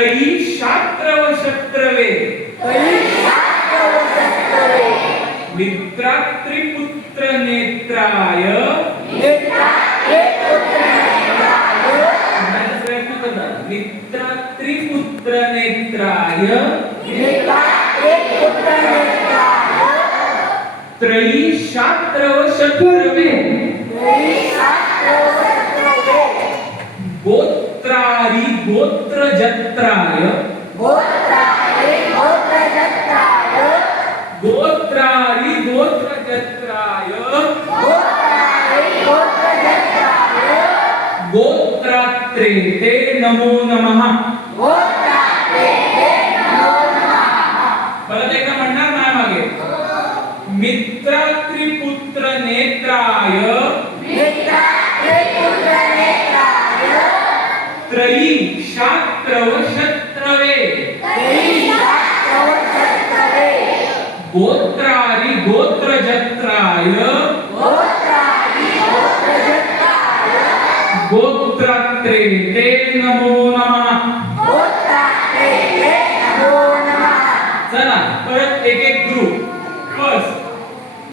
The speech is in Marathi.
त्रयी शात्रव शत्रवे मित्रात्रिपुत्र नेत्राय मित्रात्रिपुत्र नेत्राय त्रयी शात्रव शत्रवे गोत्रारि गोत्रजत्राय गोत्रारि गोत्रजत्राय गोत्रात्रे ते नमो नमः परत एकदा म्हणणार नाही मागे मित्रात्रिपुत्र नेत्राय त्रयी शात्रव शत्रवे गोत्रारि गोत्रजत्राय गोत्रात्रे ते नमो नमः चला